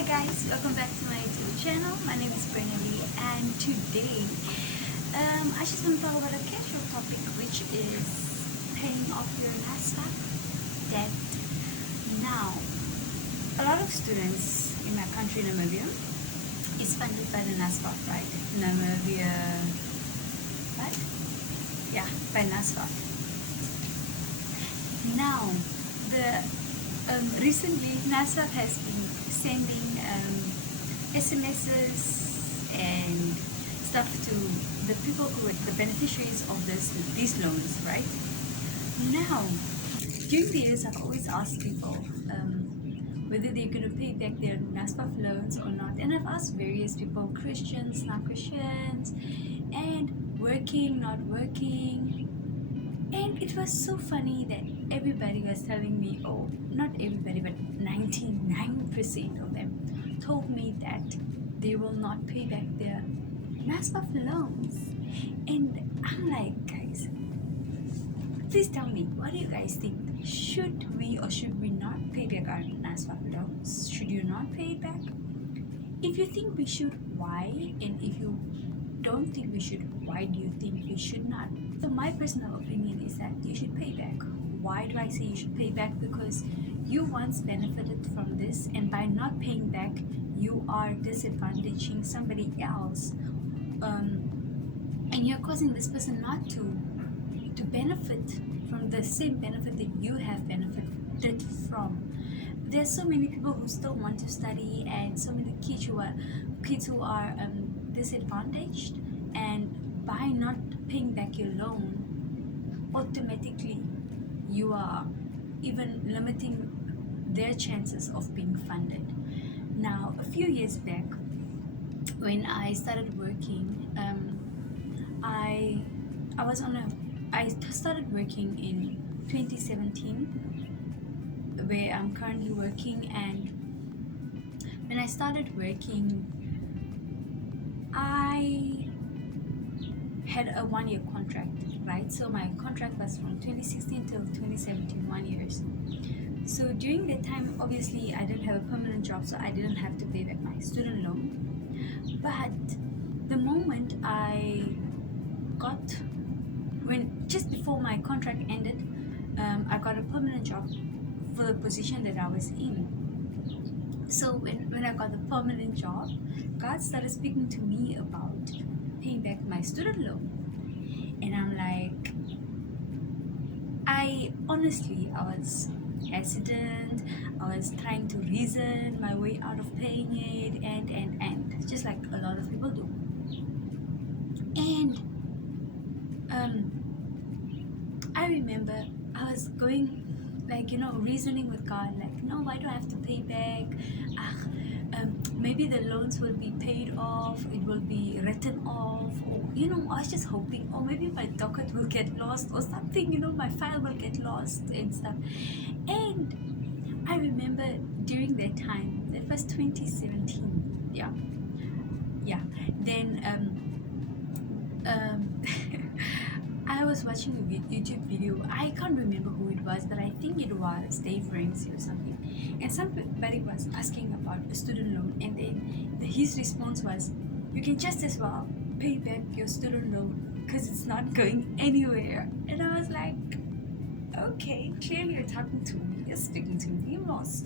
Hi guys, welcome back to my YouTube channel. My name is Bernally, and today I just want to talk about a casual topic, which is paying off your NSFAF debt. Now, a lot of students in my country, Namibia, is funded by the NSFAF, right? Namibia, what? Yeah, by NSFAF. Now, the recently NSFAF has been sending SMSs and stuff to the people who are the beneficiaries of these loans, right? Now, during the years, I've always asked people whether they're going to pay back their NSFAF loans or not, and I've asked various people, Christians, non-Christians, and working, not working. And it was so funny that everybody was telling me, oh, not everybody, but 99% of them told me that they will not pay back their NSFAF loans. And I'm like, guys, please tell me, what do you guys think? Should we or should we not pay back our NSFAF loans? Should you not pay it back? If you think we should, why? And if you don't think we should, why do you think we should not? So my personal opinion is that you should pay back. Why do I say you should pay back? Because you once benefited from this, and by not paying back, you are disadvantaging somebody else, and you're causing this person not to benefit from the same benefit that you have benefited from. There's so many people who still want to study, and so many kids who are disadvantaged, and by not paying back your loan, automatically you are even limiting their chances of being funded. Now, a few years back, when I started working, I started working in 2017, where I'm currently working. And when I started working, I had a 1-year contract, right? So my contract was from 2016 till 2017, 1 year. So during that time, obviously I didn't have a permanent job, so I didn't have to pay back my student loan. But the moment just before my contract ended, I got a permanent job for the position that I was in. So when I got the permanent job, God started speaking to me about paying back my student loan. And I'm like, I was hesitant. I was trying to reason my way out of paying it, and just like a lot of people do. And I remember I was going, like, reasoning with God, like, no, why do I have to pay back? Maybe the loans will be paid off, it will be written off, or I was just hoping, or maybe my docket will get lost or something, my file will get lost and stuff. And I remember during that time, that was 2017, yeah, then I was watching a YouTube video. I can't remember who it was, but I think it was Dave Ramsey or something. And somebody was asking about a student loan, and then his response was, "You can just as well pay back your student loan because it's not going anywhere." And I was like, "Okay, clearly you're talking to me. You're speaking to me, Moss."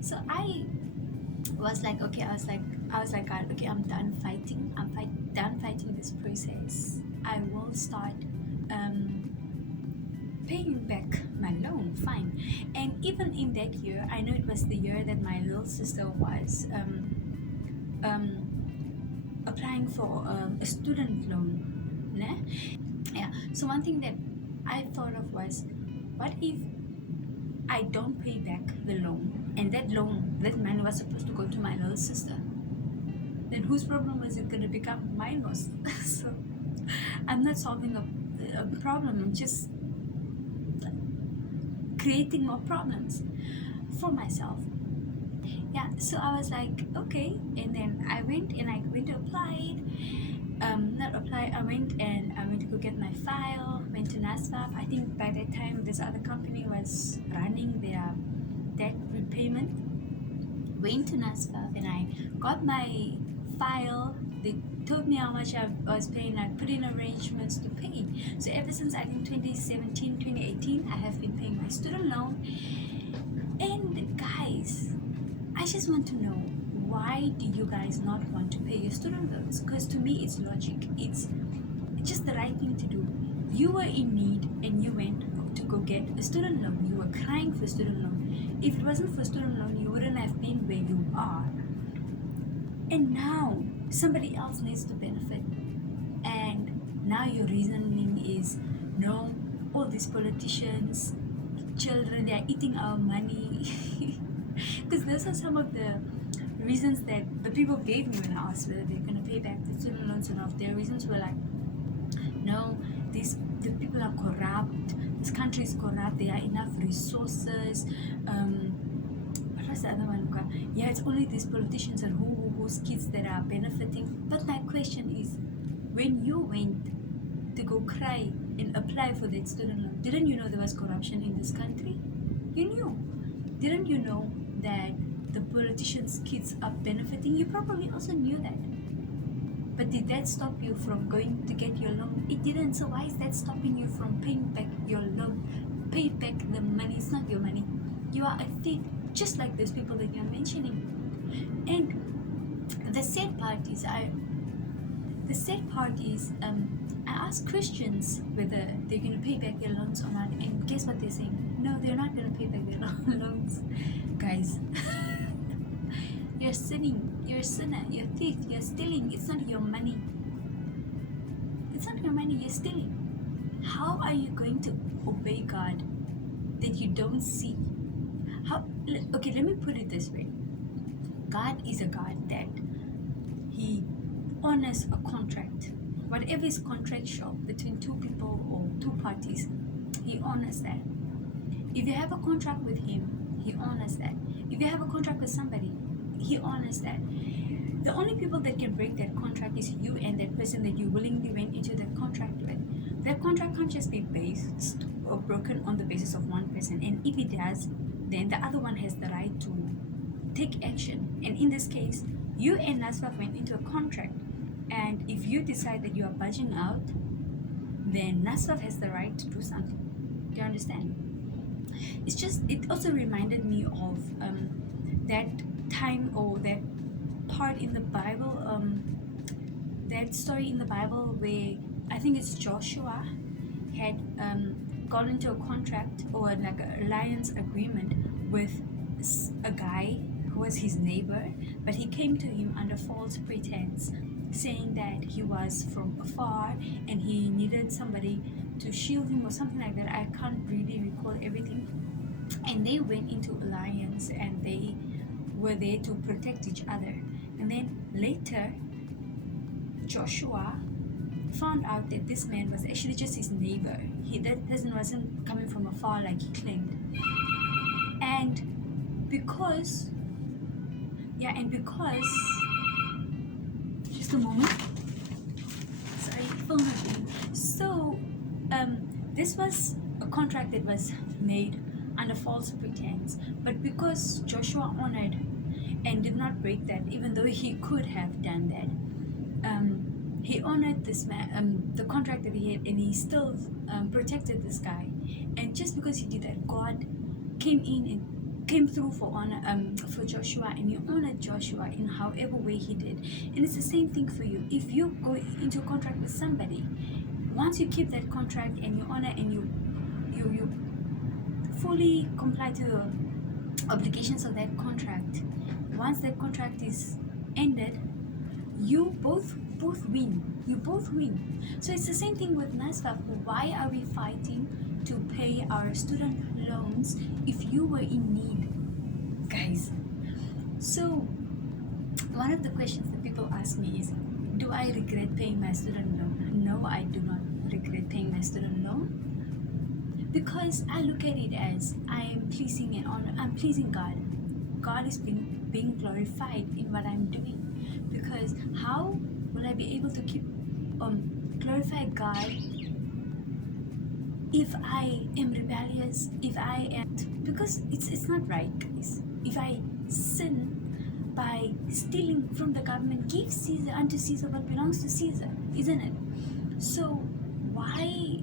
So I was like, okay, I was like, God, okay, I'm done fighting. Done fighting this process. I will start paying back my loan, fine. And even in that year, I know it was the year that my little sister was applying for a student loan, né? Yeah. So one thing that I thought of was, what if I don't pay back the loan, and that money was supposed to go to my little sister? Then whose problem was it going to become? Mine was. So I'm not solving a problem, I'm just creating more problems for myself. Yeah, so I was like, okay. And then I went to apply. I went to go get my file, went to NSFAF. I think by that time this other company was running their debt repayment. went to NSFAF and I got my file. They told me how much I was paying. I put in arrangements to pay. So ever since I think 2017, 2018, I have been paying my student loan. And guys, I just want to know, why do you guys not want to pay your student loans? Because to me, it's logic. It's just the right thing to do. You were in need and you went to go get a student loan. You were crying for student loan. If it wasn't for student loan, you wouldn't have been where you are. And now somebody else needs to benefit. And now your reasoning is, no, all these politicians, children, they are eating our money. Because those are some of the reasons that the people gave me when I asked whether they're going to pay back the student loans or not. Their reasons were like, no, the people are corrupt, this country is corrupt, there are enough resources. What was the other one? Yeah, it's only these politicians and whose kids that are benefiting. But my question is, when you went to go cry and apply for that student loan, didn't you know there was corruption in this country? You knew. Didn't you know that the politicians' kids are benefiting? You probably also knew that. But did that stop you from going to get your loan? It didn't. So why is that stopping you from paying back your loan? Pay back the money. It's not your money. You are a thief, just like those people that you're mentioning. And the sad part is, I asked Christians whether they're going to pay back their loans or not, and guess what they're saying? No, they're not going to pay back their loans. Guys, you're sinning, you're a sinner, you're a thief, you're stealing. It's not your money. It's not your money, you're stealing. How are you going to obey God that you don't see? Okay, let me put it this way. God is a God that He honors a contract. Whatever is contractual between two people or two parties, He honors that. If you have a contract with Him, He honors that. If you have a contract with somebody, He honors that. The only people that can break that contract is you and that person that you willingly went into that contract with. That contract can't just be based or broken on the basis of one person. And if it does, then the other one has the right to take action. And in this case, you and NSFAF went into a contract. And if you decide that you are budging out, then NSFAF has the right to do something. Do you understand? It also reminded me of that time, or that part in the Bible, that story in the Bible where I think it's Joshua had gone into a contract or like an alliance agreement with a guy who was his neighbor, but he came to him under false pretense, saying that he was from afar and he needed somebody to shield him or something like that. I can't really recall everything. And they went into alliance and they were there to protect each other. And then later, Joshua found out that this man was actually just his neighbor. That person wasn't coming from afar like he claimed. And because just a moment. Sorry, phone again. So this was a contract that was made under false pretense, but because Joshua honored and did not break that, even though he could have done that, he honored this man, the contract that he had, and he still protected this guy. And just because he did that, God came in and came through for Joshua, and he honored Joshua in however way he did. And it's the same thing for you. If you go into a contract with somebody, once you keep that contract and you honor and you fully comply to the obligations of that contract, once that contract is ended, you both win. You both win. So it's the same thing with NSFAF. Why are we fighting to pay our student loans if you were in need, guys? So one of the questions that people ask me is, do I regret paying my student loan? No, I do not regret paying my student loan, because I look at it as I'm pleasing God. God is being glorified in what I'm doing. Because how will I be able to keep glorify God if I am rebellious? If I am, because it's not right, guys. If I sin, by stealing from the government. Give Caesar unto Caesar what belongs to Caesar, isn't it? So why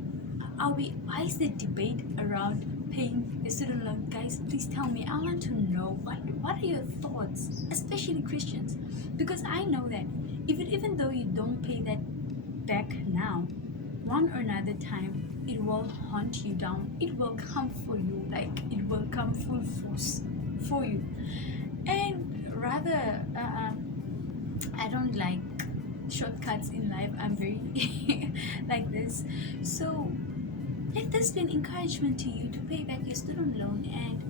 is the debate around paying a student loan? Guys, please tell me. I want to know what are your thoughts, especially Christians, because I know that even though you don't pay that back now, one or another time it will hunt you down. It will come for you, like it will come full force for you. And rather, I don't like shortcuts in life. I'm very like this. So let this be an encouragement to you to pay back your student loan and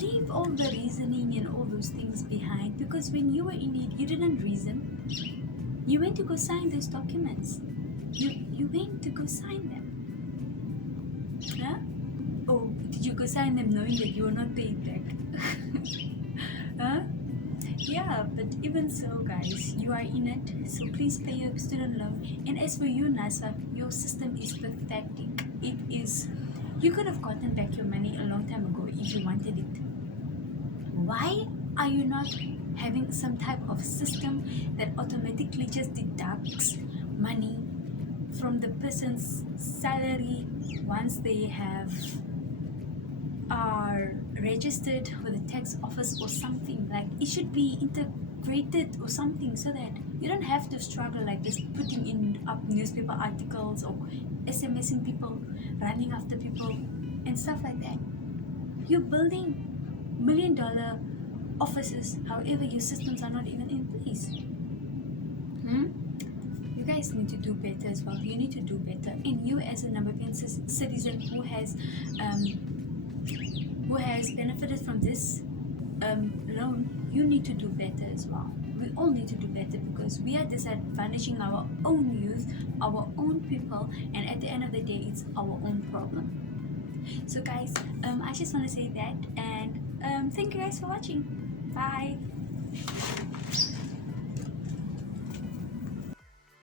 leave all the reasoning and all those things behind, because when you were in need, you didn't reason. You went to go sign those documents. You went to go sign them. Huh? Or did you go sign them knowing that you were not paid back? Huh? Yeah, but even so, guys, you are in it, so please pay your student loan. And as for you, NASA, your system is pathetic. It is. You could have gotten back your money a long time ago if you wanted it. Why are you not having some type of system that automatically just deducts money from the person's salary once they are registered with the tax office or something? Like it should be integrated or something, so that you don't have to struggle like this, putting in up newspaper articles or SMSing people, running after people and stuff like that. You're building $1 million offices, however your systems are not even in place. You guys need to do better as well. You need to do better. And you, as a Namibian citizen who has benefited from this loan, you need to do better as well. We all need to do better, because we are disadvantaging our own youth, our own people, and at the end of the day, it's our own problem. So guys, I just want to say that, and thank you guys for watching. Bye.